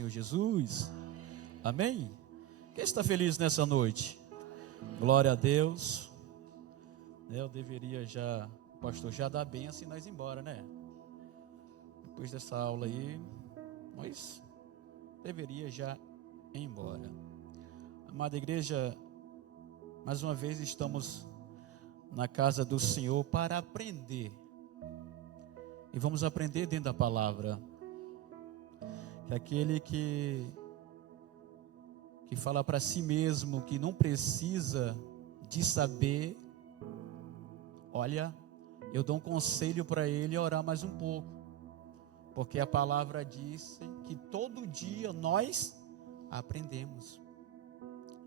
Senhor Jesus? Amém? Quem está feliz nessa noite? Glória a Deus. Eu deveria pastor, já dar benção e nós ir embora, né? Depois dessa aula aí, nós deveria já ir embora. Amada igreja, mais uma vez estamos na casa do Senhor para aprender. E vamos aprender dentro da palavra. Que aquele que fala para si mesmo que não precisa de saber, olha, eu dou um conselho para ele orar mais um pouco. Porque a palavra diz que todo dia nós aprendemos.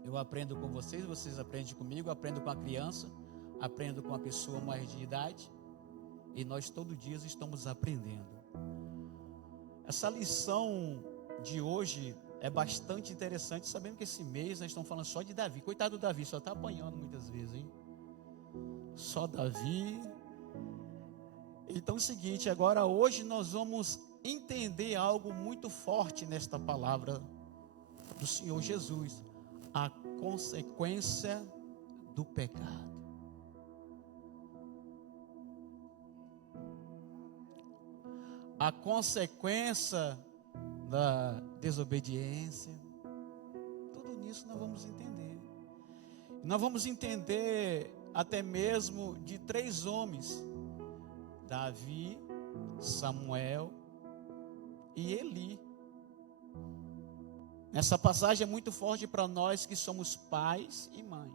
Eu aprendo com vocês, vocês aprendem comigo, aprendo com a criança, aprendo com a pessoa mais de idade. E nós todo dia estamos aprendendo. Essa lição de hoje é bastante interessante, sabendo que esse mês nós estamos falando só de Davi. Coitado do Davi, só está apanhando muitas vezes, hein? Só Davi. Então é o seguinte, agora hoje nós vamos entender algo muito forte nesta palavra do Senhor Jesus. A consequência do pecado. A consequência da desobediência. Tudo nisso nós vamos entender. Nós vamos entender até mesmo de 3 homens: Davi, Samuel e Eli. Essa passagem é muito forte para nós que somos pais e mães.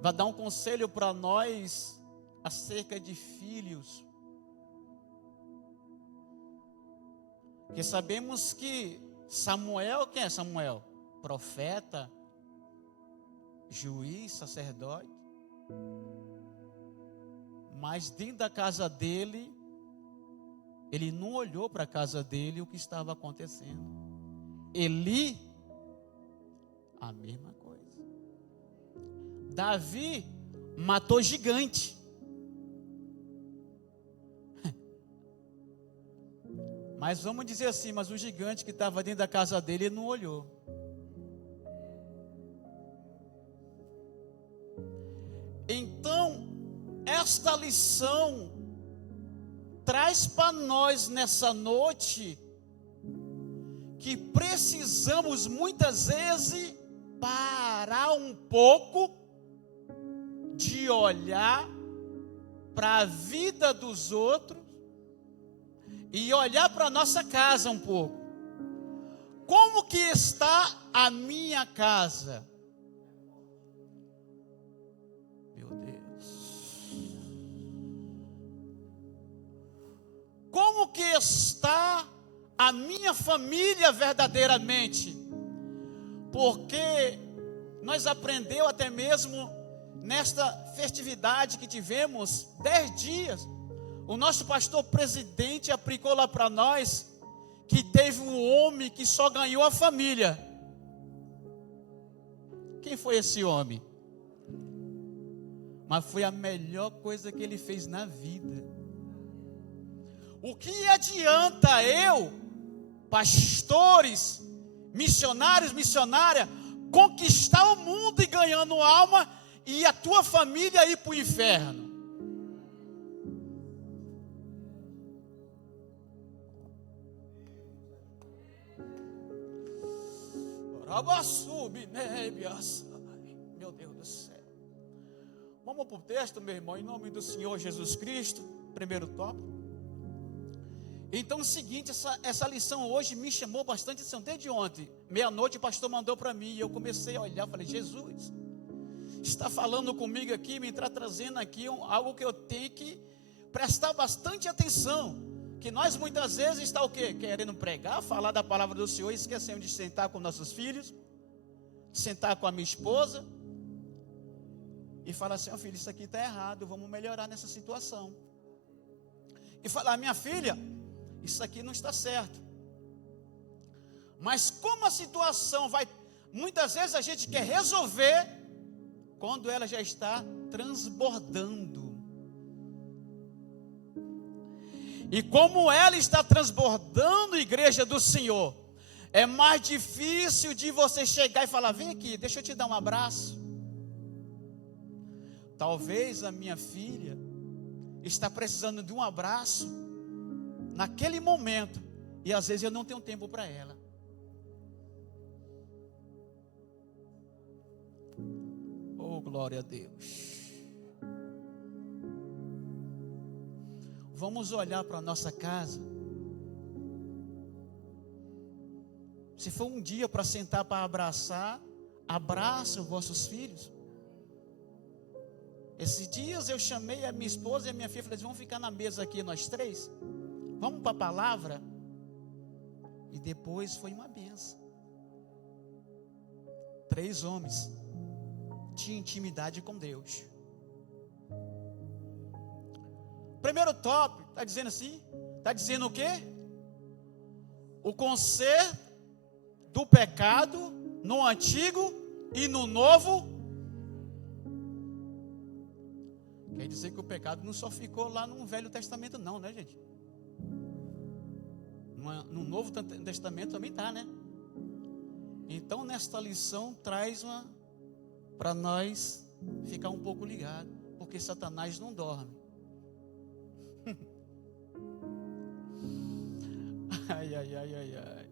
Vai dar um conselho para nós acerca de filhos. Porque sabemos que Samuel, quem é Samuel? Profeta, juiz, sacerdote. Mas dentro da casa dele, ele não olhou para a casa dele o que estava acontecendo. Eli, a mesma coisa. Davi matou gigante. Mas vamos dizer assim, mas o gigante que estava dentro da casa dele, ele não olhou. Então, esta lição traz para nós nessa noite que precisamos muitas vezes parar um pouco de olhar para a vida dos outros e olhar para a nossa casa um pouco. Como que está a minha casa? Meu Deus. Como que está a minha família verdadeiramente? Porque nós aprendemos até mesmo nesta festividade que tivemos 10 dias. O nosso pastor presidente aplicou lá para nós que teve um homem que só ganhou a família. Quem foi esse homem? Mas foi a melhor coisa que ele fez na vida. O que adianta eu, pastores, missionários, missionária, conquistar o mundo e ganhando alma e a tua família ir para o inferno? Meu Deus do céu. Vamos para o texto, meu irmão, em nome do Senhor Jesus Cristo. Primeiro tópico. Então é o seguinte, essa lição hoje me chamou bastante atenção. Desde ontem, meia-noite, o pastor mandou para mim. E eu comecei a olhar, falei, Jesus está falando comigo aqui, me está trazendo aqui algo que eu tenho que prestar bastante atenção. Que nós muitas vezes está o quê? Querendo pregar, falar da palavra do Senhor, e esquecemos de sentar com nossos filhos, sentar com a minha esposa e falar assim, filho, isso aqui está errado, vamos melhorar nessa situação. E falar, minha filha, isso aqui não está certo. Mas como a situação vai, muitas vezes a gente quer resolver quando ela já está transbordando. E como ela está transbordando a igreja do Senhor, é mais difícil de você chegar e falar: vem aqui, deixa eu te dar um abraço. Talvez a minha filha está precisando de um abraço naquele momento, e às vezes eu não tenho tempo para ela. Oh, glória a Deus. Vamos olhar para a nossa casa. Se for um dia para sentar para abraçar, abraça os vossos filhos. Esses dias eu chamei a minha esposa e a minha filha e falei: vamos ficar na mesa aqui nós três? Vamos para a palavra? E depois foi uma benção. 3 homens tinham intimidade com Deus. Primeiro tópico, está dizendo assim? Está dizendo o quê? O conserto do pecado no Antigo e no Novo. Quer dizer que o pecado não só ficou lá no Velho Testamento não, né, gente? No Novo Testamento também está, né? Então nesta lição traz uma para nós ficar um pouco ligado, porque Satanás não dorme. Ai, ai, ai, ai, ai.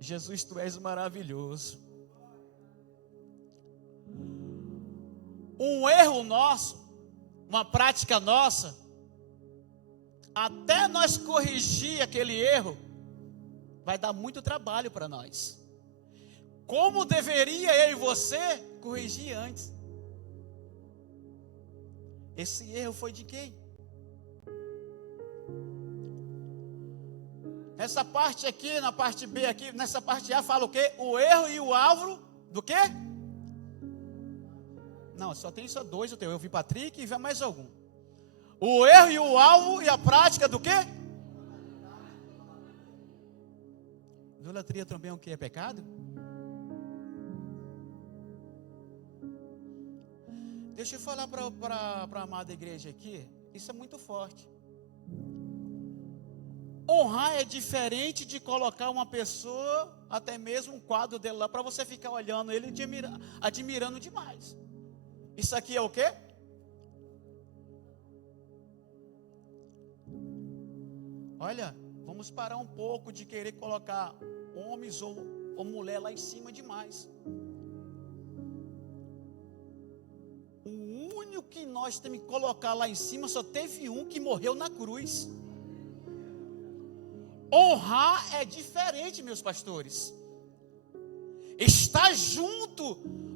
Jesus, tu és maravilhoso. Um erro nosso, uma prática nossa, até nós corrigir aquele erro, vai dar muito trabalho para nós. Como deveria eu e você corrigir antes? Esse erro foi de quem? Nessa parte aqui, na parte B aqui, nessa parte A fala o quê? O erro e o alvo do quê? Não, só tem só 2 o teu. Eu vi Patrick e vai mais algum. O erro e o alvo e a prática do quê? Idolatria também é o que? É pecado? Deixa eu falar para a amada igreja aqui. Isso é muito forte. Honrar é diferente de colocar uma pessoa, até mesmo um quadro dele lá, para você ficar olhando ele e admirando demais. Isso aqui é o quê? Olha, vamos parar um pouco de querer colocar homens ou mulher lá em cima demais. O único que nós temos que colocar lá em cima, só teve um que morreu na cruz. Honrar é diferente, meus pastores. Estar junto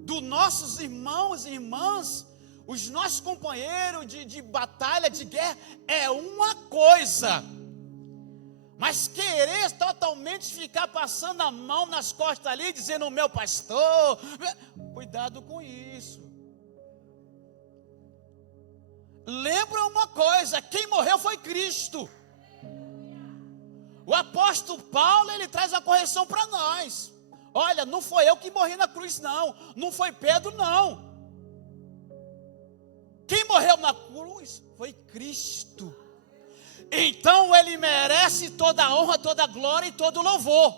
dos nossos irmãos e irmãs, os nossos companheiros de batalha, de guerra, é uma coisa. Mas querer totalmente ficar passando a mão nas costas ali, dizendo: o meu pastor, cuidado com isso. Lembra uma coisa: quem morreu foi Cristo. O apóstolo Paulo, ele traz a correção para nós. Olha, não foi eu que morri na cruz, não. Não foi Pedro, não. Quem morreu na cruz foi Cristo. Então ele merece toda a honra, toda a glória e todo o louvor.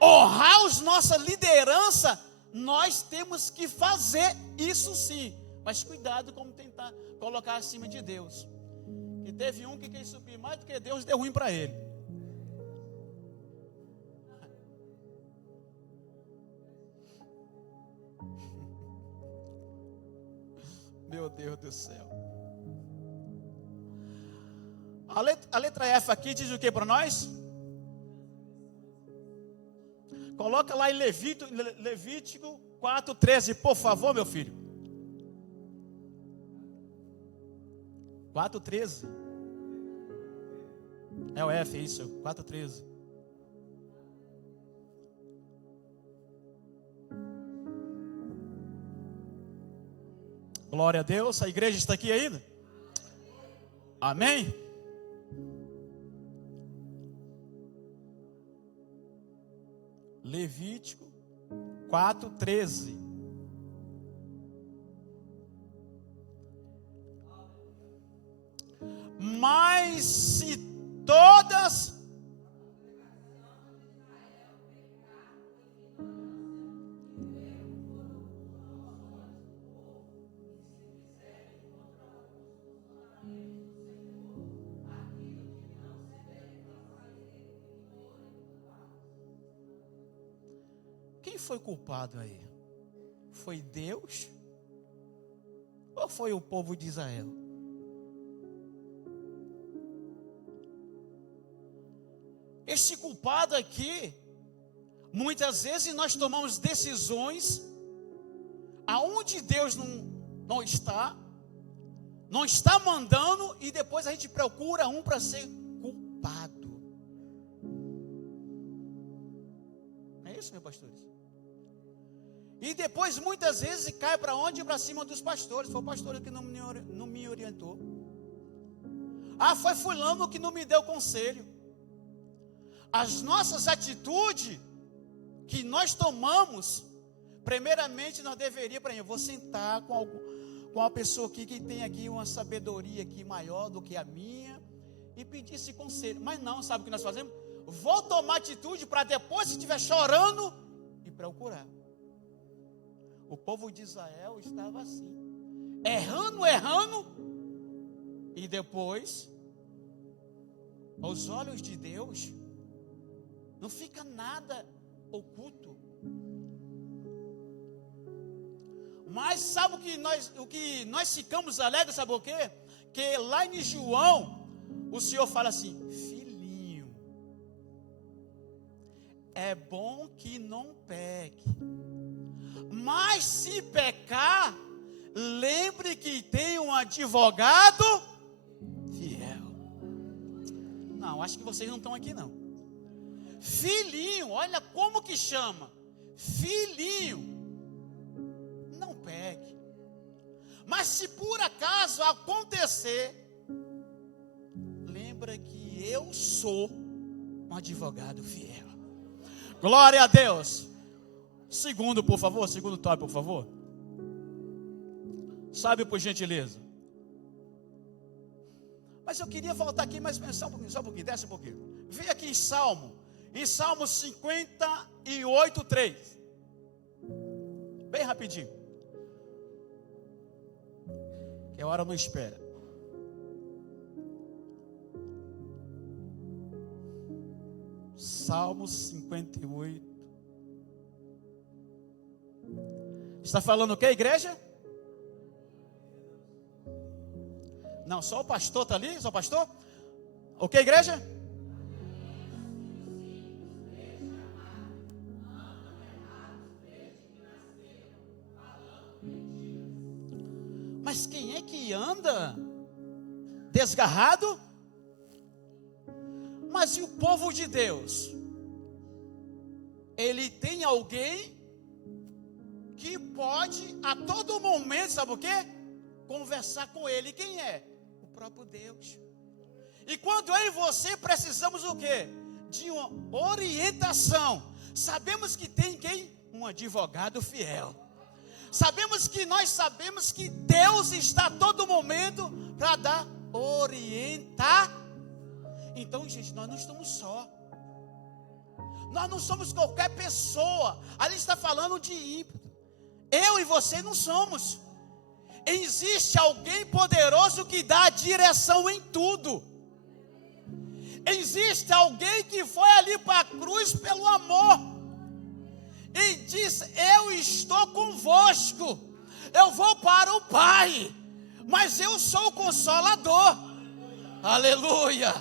Honrar os nossa liderança, nós temos que fazer isso sim. Mas cuidado como tentar colocar acima de Deus. E teve um que quis subir mais do que Deus, deu ruim para ele. Meu Deus do céu. A letra F aqui diz o que para nós? Coloca lá em Levítico 4:13, por favor, meu filho. 4:13. É o F, é isso, 4:13. Glória a Deus, a igreja está aqui ainda? Amém? Levítico 4:13. Mas Mas se todas... Quem foi culpado aí? Foi Deus? Ou foi o povo de Israel? Este culpado aqui, muitas vezes nós tomamos decisões aonde Deus não está mandando, e depois a gente procura um para ser culpado. É isso, meus pastores? E depois muitas vezes cai para onde? Para cima dos pastores. Foi o pastor que não me orientou. Ah, foi fulano que não me deu conselho. As nossas atitudes que nós tomamos, primeiramente nós deveríamos, eu vou sentar com uma pessoa aqui que tem aqui uma sabedoria aqui maior do que a minha e pedir esse conselho. Mas não, sabe o que nós fazemos? Vou tomar atitude para depois, se estiver chorando, e procurar. O povo de Israel estava assim, errando, e depois, aos olhos de Deus, não fica nada oculto. Mas sabe o que nós ficamos alegres, sabe o quê? Que lá em João, o Senhor fala assim: filhinho, é bom que não peque, mas se pecar, lembre que tem um advogado fiel. Não, acho que vocês não estão aqui não. Filhinho, olha como que chama. Filhinho, não peque. Mas se por acaso acontecer, lembra que eu sou um advogado fiel. Glória a Deus. Segundo, por favor, segundo tópico, por favor. Sabe, por gentileza. Mas eu queria voltar aqui, mas só um pouquinho, desce um pouquinho. Vem aqui em Salmo 58, 3. Bem rapidinho. Que a hora não espera. Salmo 58. Está falando o que, igreja? Não, só o pastor está ali? Só o pastor? O que, igreja? Mas quem é que anda desgarrado? Mas e o povo de Deus? Ele tem alguém que pode a todo momento, sabe o quê? Conversar com ele. Quem é? O próprio Deus. E quando eu e você precisamos o quê? De uma orientação. Sabemos que tem quem? Um advogado fiel. Sabemos que Deus está a todo momento para dar orientar. Então, gente, nós não estamos só. Nós não somos qualquer pessoa. Ali está falando de ímpeto. Eu e você não somos. Existe alguém poderoso que dá a direção em tudo. Existe alguém que foi ali para a cruz pelo amor e diz: eu estou convosco, eu vou para o Pai, mas eu sou o Consolador. Aleluia.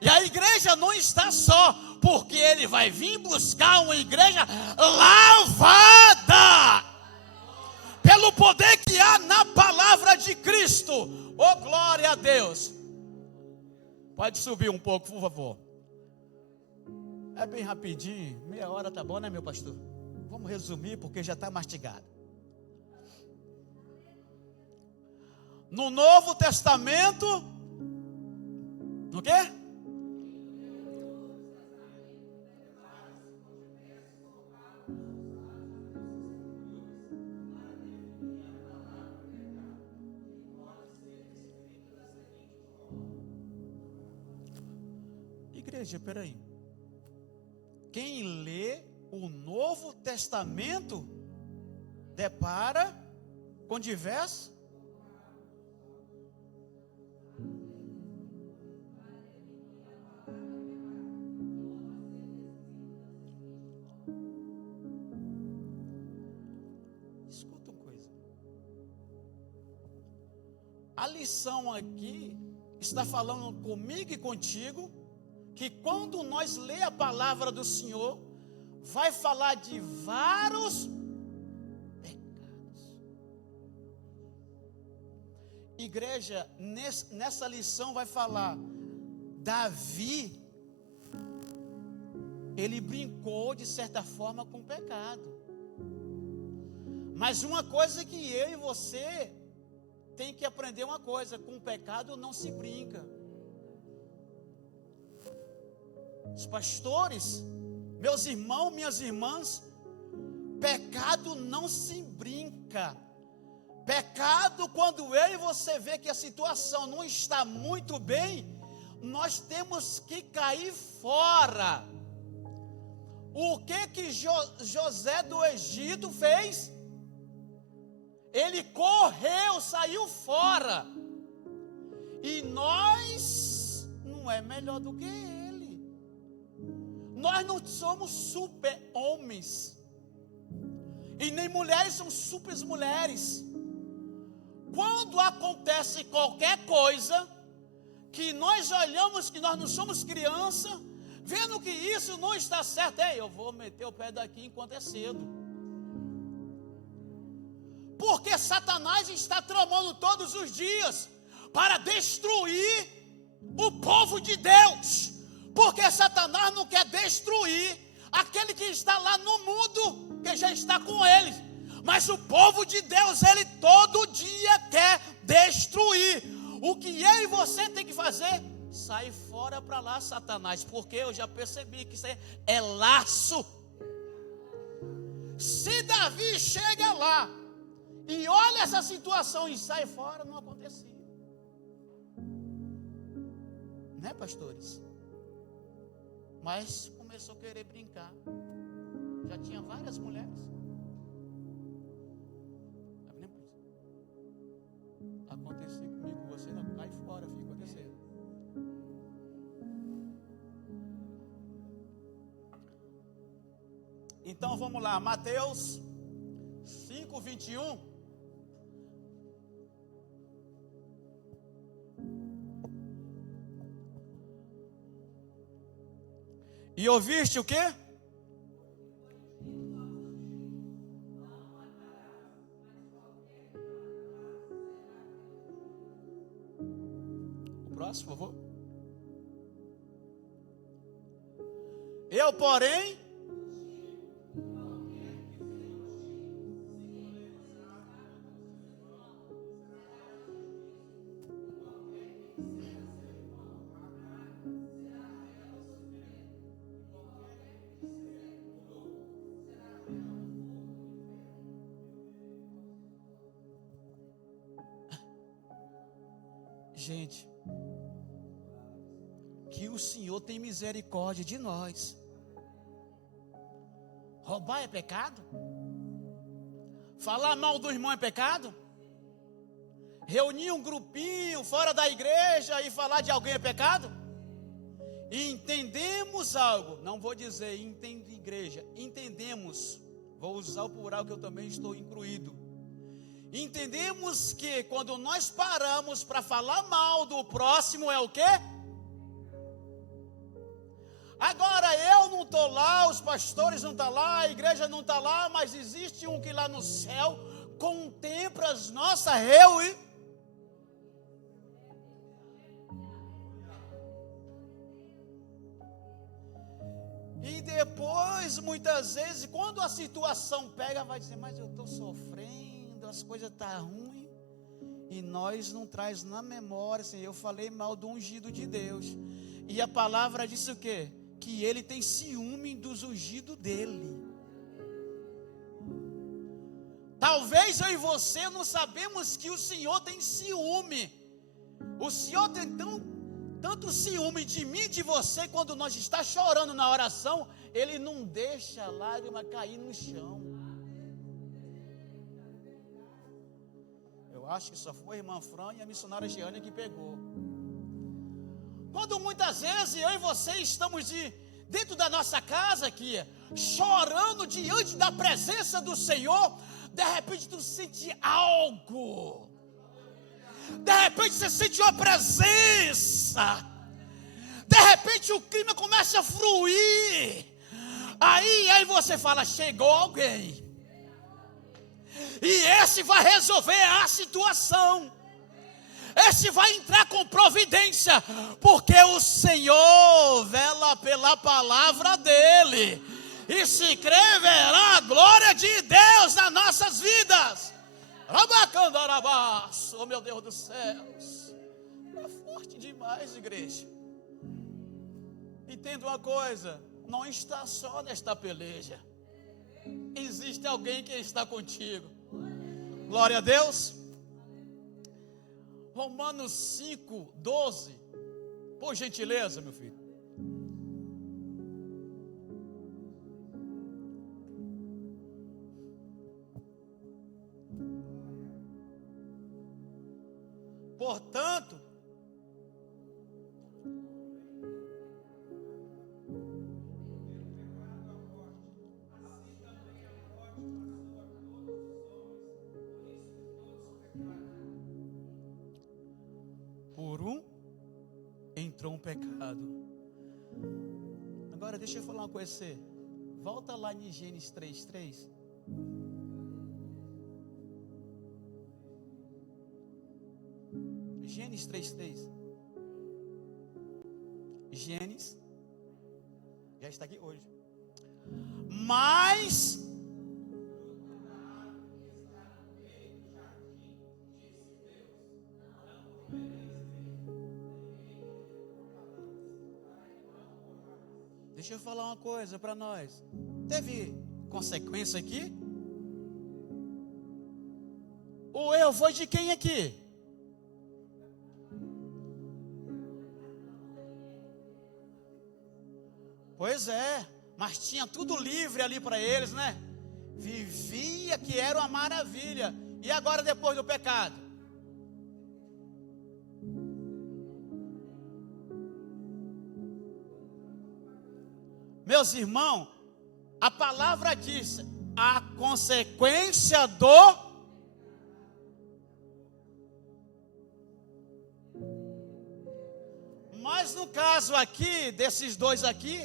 E a igreja não está só, porque Ele vai vir buscar uma igreja lavada pelo poder que há na palavra de Cristo. Oh, glória a Deus. Pode subir um pouco, por favor. É bem rapidinho, meia hora tá bom, né, meu pastor? Vamos resumir, porque já está mastigado. No Novo Testamento, no quê? igreja, peraí. Quem lê o Novo Testamento depara com diversos. Escuta uma coisa. A lição aqui está falando comigo e contigo que quando nós lê a palavra do Senhor, vai falar de vários pecados. Igreja, nessa lição vai falar, Davi, ele brincou de certa forma com o pecado. Mas uma coisa que eu e você tem que aprender uma coisa, com o pecado não se brinca. Os pastores, meus irmãos, minhas irmãs, pecado não se brinca. Pecado, quando eu e você vê que a situação não está muito bem, nós temos que cair fora. O que José do Egito fez? Ele correu, saiu fora. E nós não é melhor do que ele. Nós não somos super homens. E nem mulheres são super mulheres. Quando acontece qualquer coisa, que nós olhamos que nós não somos criança, vendo que isso não está certo, eu vou meter o pé daqui enquanto é cedo. Porque Satanás está tramando todos os dias para destruir o povo de Deus. Porque Satanás não quer destruir aquele que está lá no mundo, que já está com eles. Mas o povo de Deus, ele todo dia quer destruir. O que eu e você tem que fazer? Sai fora para lá, Satanás. Porque eu já percebi que isso é laço. Se Davi chega lá e olha essa situação e sai fora, não acontecia. Né, pastores? Mas começou a querer brincar. Já tinha várias mulheres. Acontecer comigo, com você não, cai fora, filho, acontecer. Então vamos lá, Mateus 5:21. E ouviste o quê? O próximo, por favor. Eu, porém, gente, que o Senhor tem misericórdia de nós. Roubar é pecado? Falar mal do irmão é pecado? Reunir um grupinho fora da igreja e falar de alguém é pecado? E entendemos algo, não vou dizer entende igreja, entendemos, vou usar o plural que eu também estou incluído. Entendemos que quando nós paramos para falar mal do próximo é o quê? Agora eu não estou lá, os pastores não estão lá, a igreja não está lá, mas existe um que lá no céu contempla as nossas reuniões. E depois, muitas vezes, quando a situação pega, vai dizer, mas eu estou sofrendo, as coisas estão ruins. E nós não traz na memória, assim, eu falei mal do ungido de Deus. E a palavra diz o quê? Que ele tem ciúme dos ungidos dele. Talvez eu e você não sabemos que o Senhor tem ciúme. O Senhor tem tanto ciúme de mim e de você, quando nós está chorando na oração, Ele não deixa a lágrima cair no chão. Eu acho que só foi a irmã Fran e a missionária Giane que pegou. Quando muitas vezes eu e você estamos dentro da nossa casa aqui, chorando diante da presença do Senhor, de repente tu sente algo. De repente você sente uma presença. De repente o clima começa a fluir. Aí você fala, chegou alguém. E esse vai resolver a situação. Esse vai entrar com providência. Porque o Senhor vela pela palavra dele. E se crê, verá a glória de Deus nas nossas vidas. Oh meu Deus dos céus. É forte demais, igreja. Entenda uma coisa, não está só nesta peleja. Existe alguém que está contigo. Glória a Deus. Romanos 5, 12. Por gentileza, meu filho. Portanto, por um entrou um pecado. Agora deixa eu falar uma coisa a você. Volta lá em Gênesis 3:3. Gênesis 3:3. Gênesis já está aqui hoje. Mas deixa eu falar uma coisa para nós. Teve consequência aqui? O erro foi de quem aqui? Pois é, mas tinha tudo livre ali para eles, né? Vivia que era uma maravilha. E agora depois do pecado? Meus irmãos, a palavra diz, a consequência do... Mas no caso aqui, desses dois aqui,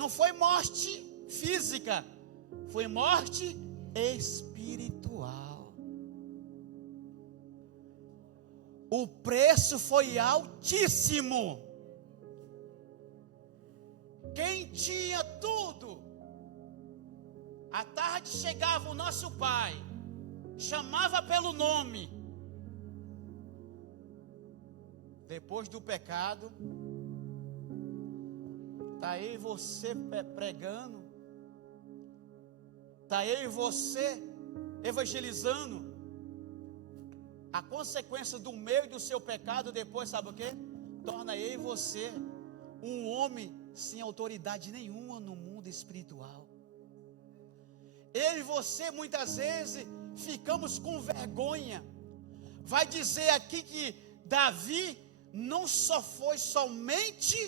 não foi morte física, foi morte espiritual. O preço foi altíssimo. Quem tinha tudo, à tarde chegava o nosso pai, chamava pelo nome. Depois do pecado, está eu e você pregando, está eu e você evangelizando. A consequência do meu e do seu pecado depois, sabe o quê? Torna eu e você um homem sem autoridade nenhuma no mundo espiritual. Eu e você muitas vezes ficamos com vergonha. Vai dizer aqui que Davi não só foi somente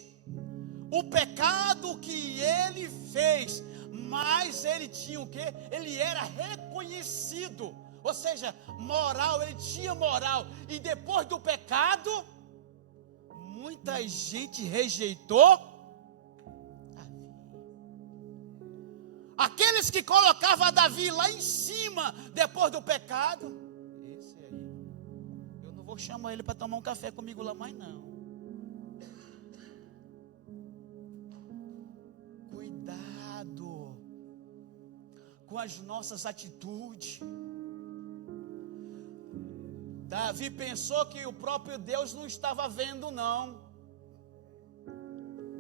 o pecado que ele fez, mas ele tinha o quê? Ele era reconhecido, ou seja, moral, ele tinha moral. E depois do pecado, muita gente rejeitou Davi. Aqueles que colocavam Davi lá em cima, depois do pecado, esse aí, eu não vou chamar ele para tomar um café comigo lá mais não. Cuidado com as nossas atitudes. Davi pensou que o próprio Deus não estava vendo, não.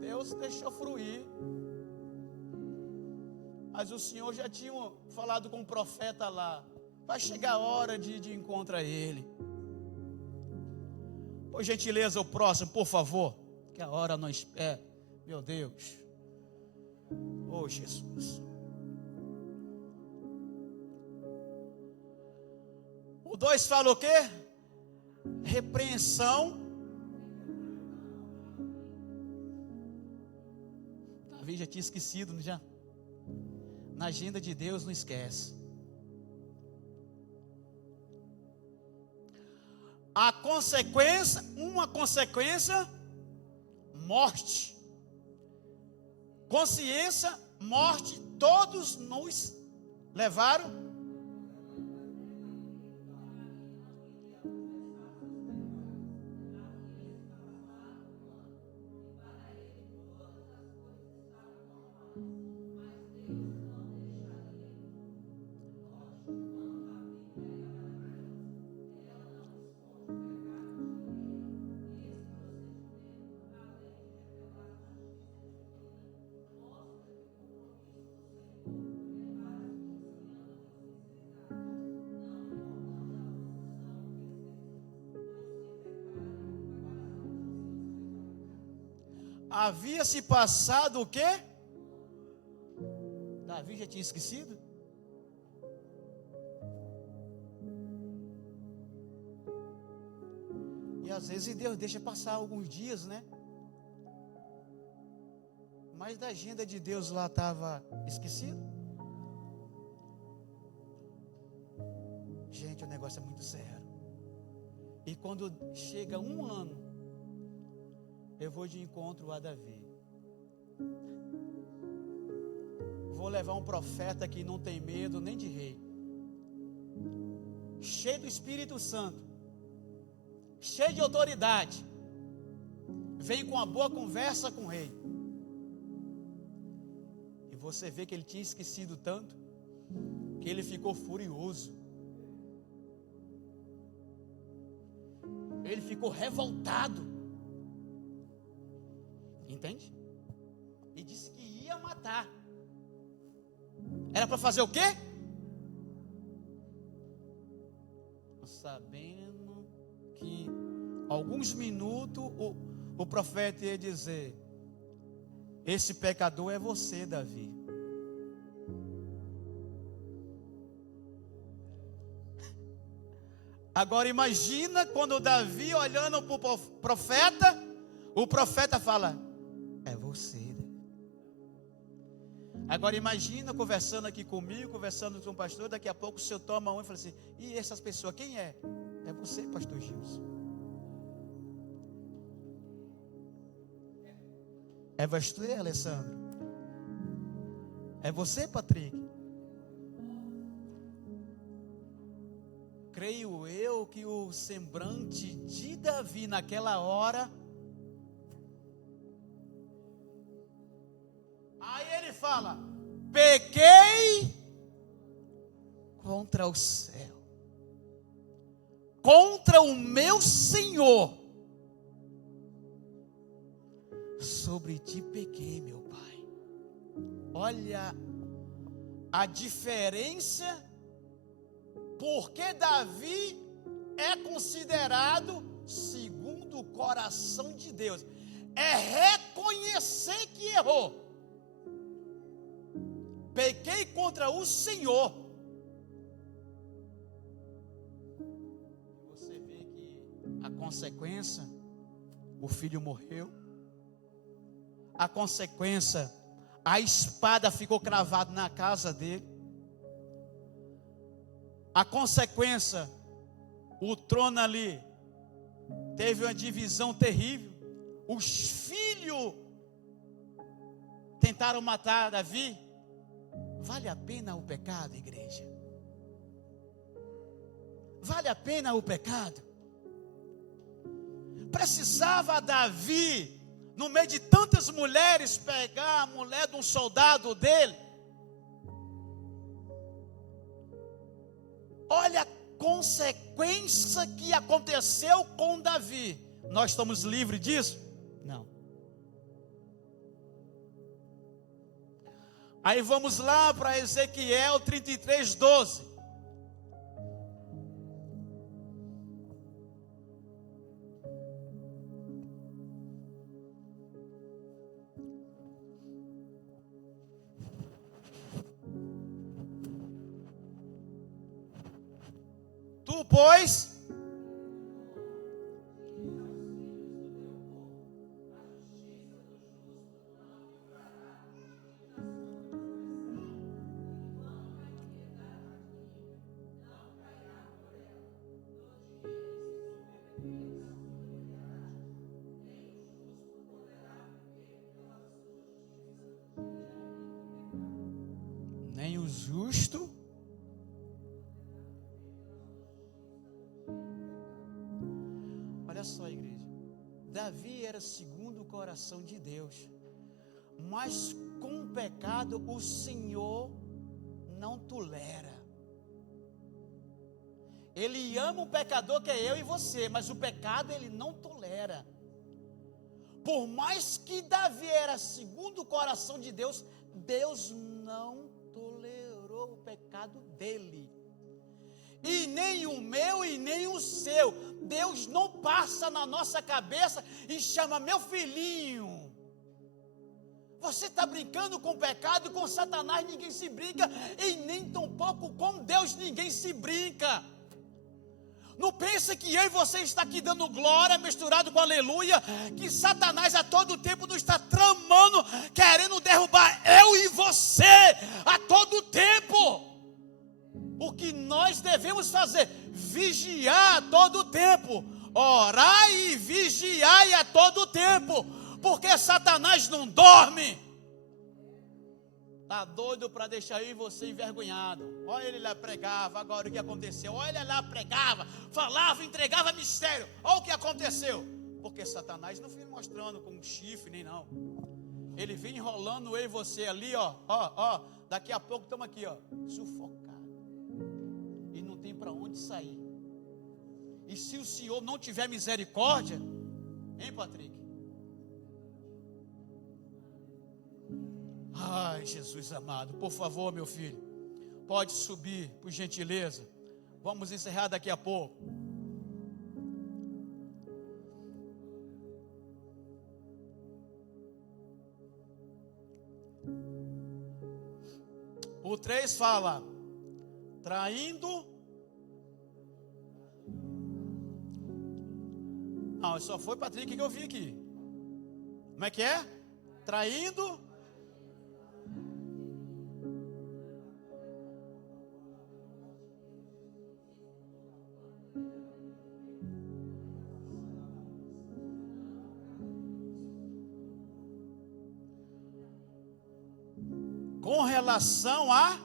Deus deixou fluir. Mas o Senhor já tinha falado com o profeta lá. Vai chegar a hora de ir de encontro a ele. Por gentileza, o próximo, por favor. Que a hora não espera. Meu Deus. Oh, Jesus. O 2 fala o quê? Repreensão. Davi já tinha esquecido, não já? Na agenda de Deus não esquece. A consequência, uma consequência, morte. Consciência, morte, todos nos levaram. Havia se passado o quê? Davi já tinha esquecido? E às vezes Deus deixa passar alguns dias, né? Mas da agenda de Deus lá estava esquecido. Gente, o negócio é muito sério. E quando chega um ano, eu vou de encontro a Davi. Vou levar um profeta que não tem medo nem de rei, cheio do Espírito Santo, cheio de autoridade. Vem com uma boa conversa com o rei. E você vê que ele tinha esquecido tanto, que ele ficou furioso. Ele ficou revoltado. Entende? E disse que ia matar. Era para fazer o quê? Sabendo que alguns minutos o profeta ia dizer: esse pecador é você, Davi. Agora imagina quando Davi olhando para o profeta fala: é você. Agora imagina conversando aqui comigo, conversando com o pastor, daqui a pouco o senhor toma um e fala assim: e essas pessoas, quem é? É você, pastor Gilson. É você, Alessandro. É você, Patrick. Creio eu que o semblante de Davi naquela hora, aí ele fala: pequei contra o céu, contra o meu Senhor, sobre ti pequei, meu Pai. Olha a diferença, porque Davi é considerado segundo o coração de Deus. É reconhecer que errou. Pequei contra o Senhor. Você vê que a consequência, o filho morreu. A consequência, a espada ficou cravada na casa dele. A consequência, o trono ali teve uma divisão terrível. Os filhos tentaram matar Davi. Vale a pena o pecado, igreja? Vale a pena o pecado? Precisava Davi, no meio de tantas mulheres, pegar a mulher de um soldado dele? Olha a consequência que aconteceu com Davi. Nós estamos livres disso? Não. Aí vamos lá para Ezequiel 33:12. Como, pois, nem o justo olha só, igreja, Davi era segundo o coração de Deus, mas com o pecado o Senhor não tolera. Ele ama o pecador, que é eu e você, mas o pecado ele não tolera. Por mais que Davi era segundo o coração de Deus, Deus não tolerou o pecado dele. E nem o meu e nem o seu. Deus não passa na nossa cabeça e chama: meu filhinho, você está brincando com o pecado, com Satanás ninguém se brinca, e nem tampouco com Deus ninguém se brinca. Não pense que eu e você está aqui dando glória, misturado com aleluia, que Satanás a todo tempo nos está tramando, querendo derrubar eu e você, a todo tempo. O que nós devemos fazer? Vigiar a todo tempo, orar e vigiar a todo tempo, porque Satanás não dorme. Está doido para deixar eu e você envergonhado. Olha, ele lá pregava, agora o que aconteceu? Olha, ele lá pregava, falava, entregava mistério. Olha o que aconteceu. Porque Satanás não fica mostrando com um chifre, nem não. Ele vem enrolando eu e você ali, ó. Daqui a pouco estamos aqui, ó, sufocado. E não tem para onde sair. E se o Senhor não tiver misericórdia, hein, Patrick? Ai, Jesus amado, por favor, meu filho, pode subir, por gentileza. Vamos encerrar daqui a pouco. O 3 fala: traindo. Não, só foi Patrick que eu vi aqui. Como é que é? Traindo. Com relação a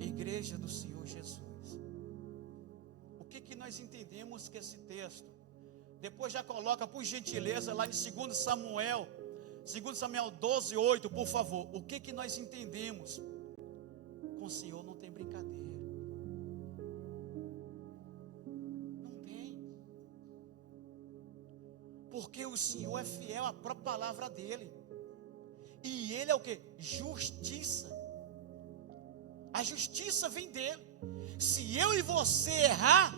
Igreja do Senhor Jesus. O que nós entendemos que esse texto? Depois já coloca, por gentileza, lá em 2 Samuel 12:8, por favor. O que nós entendemos? Com o Senhor não tem brincadeira. Porque o Senhor é fiel à própria palavra dele. E ele é o que? Justiça. A justiça vem dele. Se eu e você errar,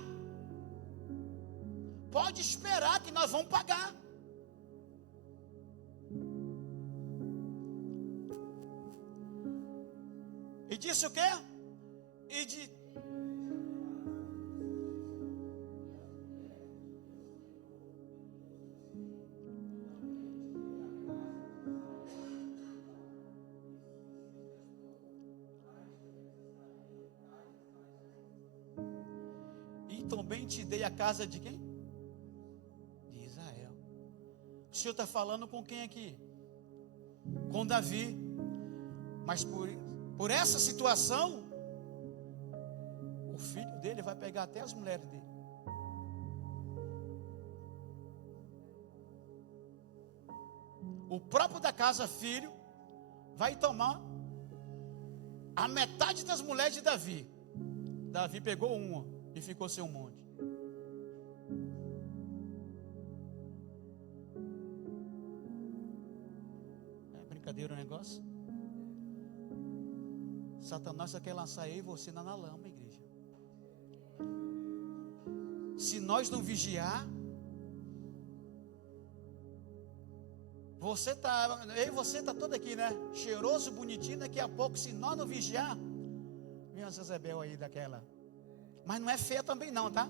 pode esperar que nós vamos pagar. E disse o quê? Também te dei a casa de quem? De Israel. O Senhor está falando com quem aqui? Com Davi. Mas por essa situação, o filho dele vai pegar até as mulheres dele. O próprio da casa, filho, vai tomar a metade das mulheres de Davi. Davi pegou uma e ficou sem um monte. É brincadeira o negócio? Satanás só quer lançar eu e você na lama, igreja. Se nós não vigiar, eu e você tá todo aqui, né? Cheiroso, bonitinho, daqui a pouco, se nós não vigiar, minha Jezebel aí daquela. Mas não é feia também não, tá?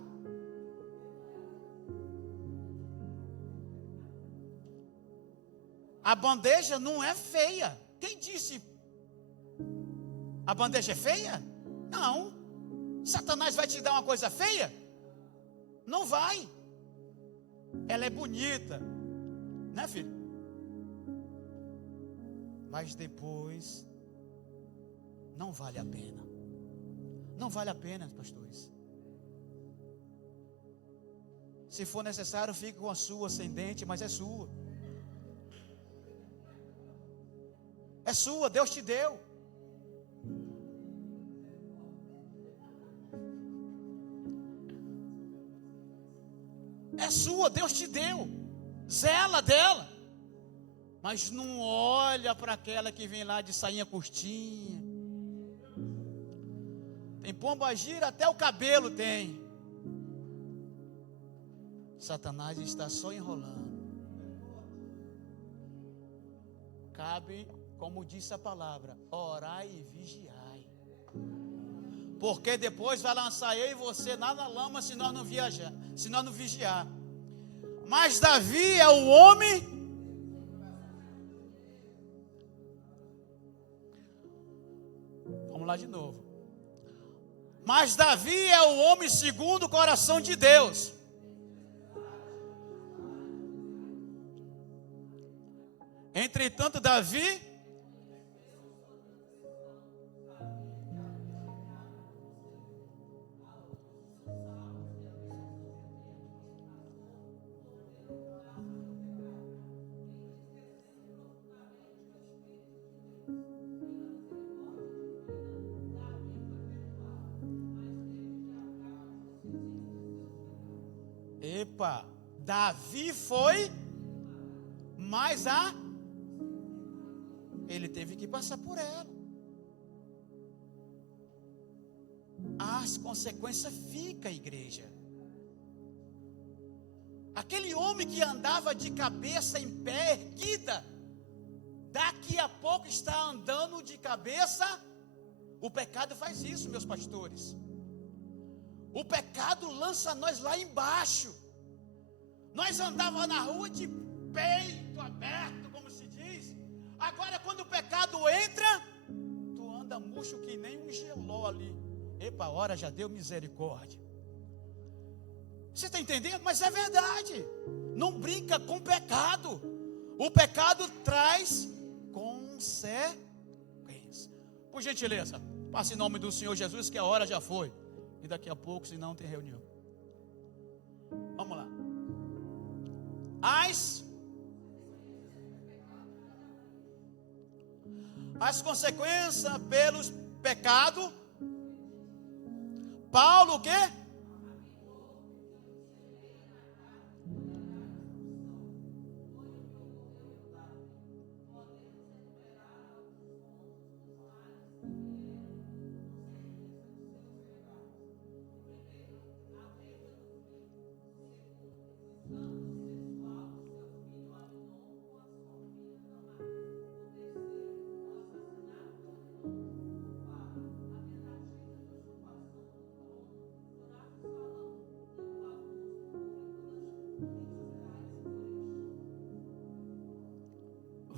A bandeja não é feia. Quem disse? A bandeja é feia? Não. Satanás vai te dar uma coisa feia? Não vai. Ela é bonita, né, filho? Mas depois não vale a pena. Não vale a pena, pastores. Se for necessário, fique com a sua ascendente, mas é sua. É sua, Deus te deu. É sua, Deus te deu. Zela dela. Mas não olha para aquela que vem lá de sainha curtinha. Tem pomba gira, até o cabelo tem. Satanás está só enrolando. Cabe, como disse a palavra, orai e vigiai. Porque depois vai lançar eu e você lá na lama se nós não vigiar. Mas Davi é o homem. Vamos lá de novo. Mas Davi é o homem segundo o coração de Deus. Entretanto, Davi Davi foi, mas ele teve que passar por ela. As consequências ficam, igreja. Aquele homem que andava de cabeça em pé erguida, daqui a pouco está andando de cabeça. O pecado faz isso, meus pastores. O pecado lança nós lá embaixo. Nós andávamos na rua de peito aberto, como se diz. Agora quando o pecado entra, tu anda murcho que nem um geló ali. Epa, a hora já deu misericórdia. Você está entendendo? Mas é verdade. Não brinca com o pecado. O pecado traz consequências. Por gentileza, passe em nome do Senhor Jesus, que a hora já foi. E daqui a pouco, senão tem reunião. Vamos lá. As consequências pelos pecados. Paulo o quê?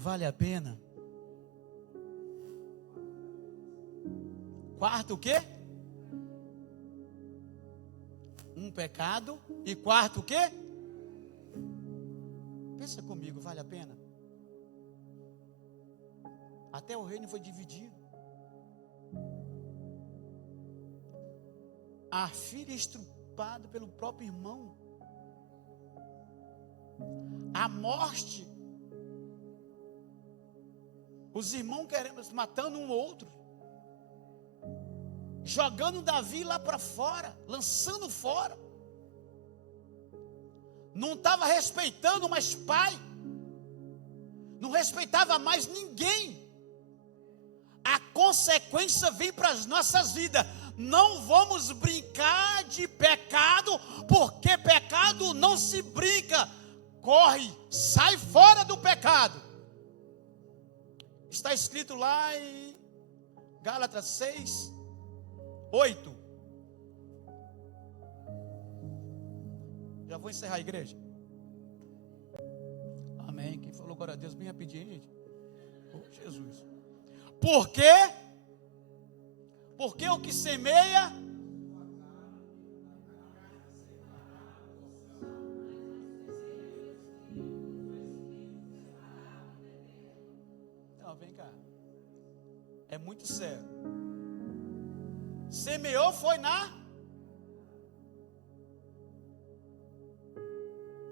Vale a pena? Quarto o quê? Um pecado. E quarto o quê? Pensa comigo, vale a pena? Até o reino foi dividido. A filha estrupada pelo próprio irmão. A morte. Os irmãos matando um outro. Jogando Davi lá para fora. Lançando fora. Não estava respeitando mais pai. Não respeitava mais ninguém. A consequência vem para as nossas vidas. Não vamos brincar de pecado, porque pecado não se brinca. Corre, sai fora do pecado. errado. Está escrito lá em Gálatas 6, 8. Já vou encerrar a igreja. Amém. Quem falou glória a Deus bem rapidinho, gente? Oh, Jesus. Por quê? Porque o que semeia vem cá. É muito sério. Semeou foi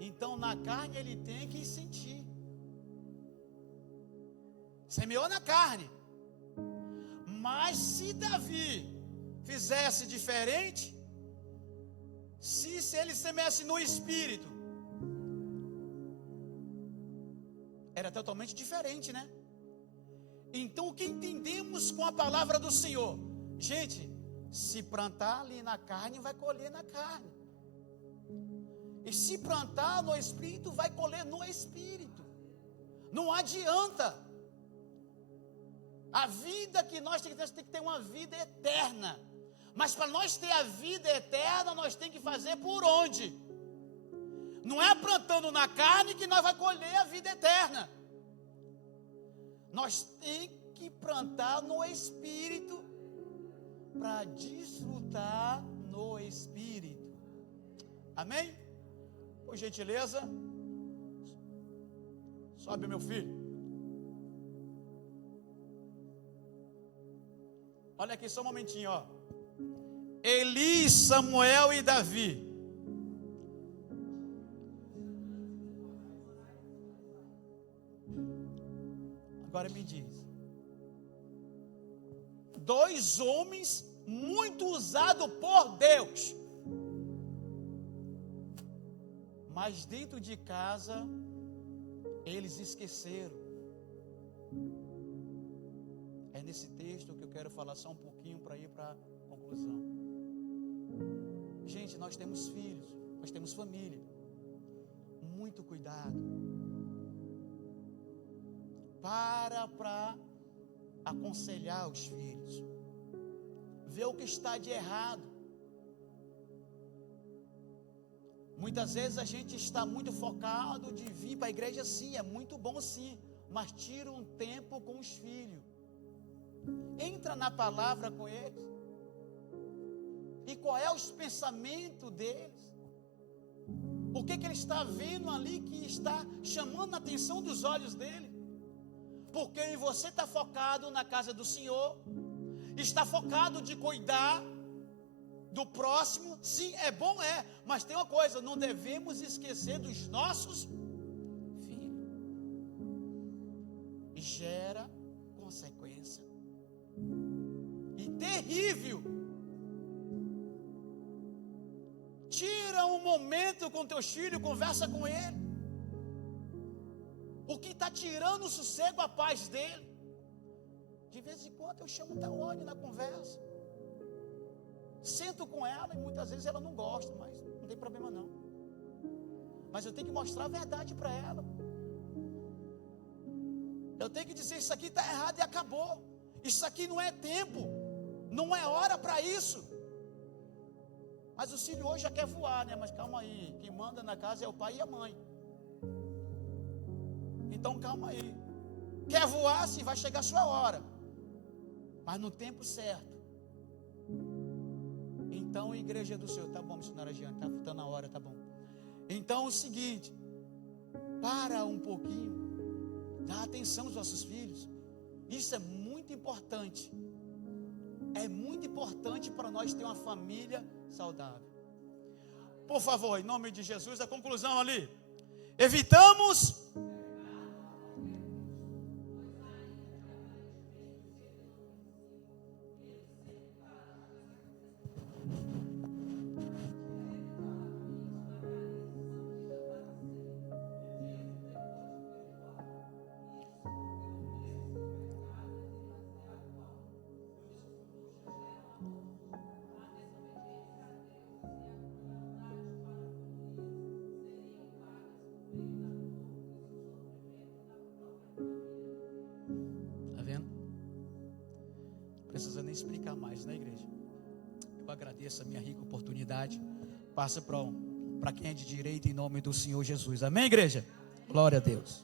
Então na carne ele tem que sentir. Semeou na carne. Mas se Davi fizesse diferente, se ele semeasse no espírito, era totalmente diferente, né? Então, o que entendemos com a palavra do Senhor? Gente, se plantar ali na carne, vai colher na carne. E se plantar no Espírito, vai colher no Espírito. Não adianta. A vida que nós temos tem que ter uma vida eterna. Mas para nós ter a vida eterna, nós temos que fazer por onde? Não é plantando na carne que nós vamos colher a vida eterna. Nós temos que plantar no Espírito para desfrutar no Espírito. Amém? Por gentileza, sobe meu filho. Olha aqui só um momentinho, ó. Eli, Samuel e Davi. Agora me diz. 2 homens muito usados por Deus. Mas dentro de casa, eles esqueceram. É nesse texto que eu quero falar só um pouquinho para ir para a conclusão. Gente, nós temos filhos, nós temos família. Muito cuidado. Para aconselhar os filhos. Ver o que está de errado. Muitas vezes a gente está muito focado de vir para a igreja, sim, é muito bom sim, mas tira um tempo com os filhos. Entra na palavra com eles. E qual é os pensamentos deles? O que ele está vendo ali que está chamando a atenção dos olhos dele? Porque você está focado na casa do Senhor, está focado de cuidar do próximo, sim, é bom, mas tem uma coisa, não devemos esquecer dos nossos filhos. E gera consequência. E terrível. Tira um momento com teus filhos, conversa com ele. O que está tirando o sossego, a paz dele. De vez em quando eu chamo Taone na conversa. Sento com ela e muitas vezes ela não gosta, mas não tem problema não. Mas eu tenho que mostrar a verdade para ela. Eu tenho que dizer, isso aqui está errado e acabou. Isso aqui não é tempo. Não é hora para isso. Mas o filho hoje já quer voar, né? Mas calma aí. Quem manda na casa é o pai e a mãe. Então calma aí. Quer voar, sim, vai chegar a sua hora. Mas no tempo certo. Então, igreja do Senhor, tá bom, missionária Jeane, tá faltando a hora, tá bom. Então, o seguinte, para um pouquinho, dá atenção aos nossos filhos. Isso é muito importante. É muito importante para nós ter uma família saudável. Por favor, em nome de Jesus, a conclusão ali. Evitamos precisa nem explicar mais, né, igreja? Eu agradeço a minha rica oportunidade. Passa para quem é de direito em nome do Senhor Jesus. Amém, igreja? Glória a Deus.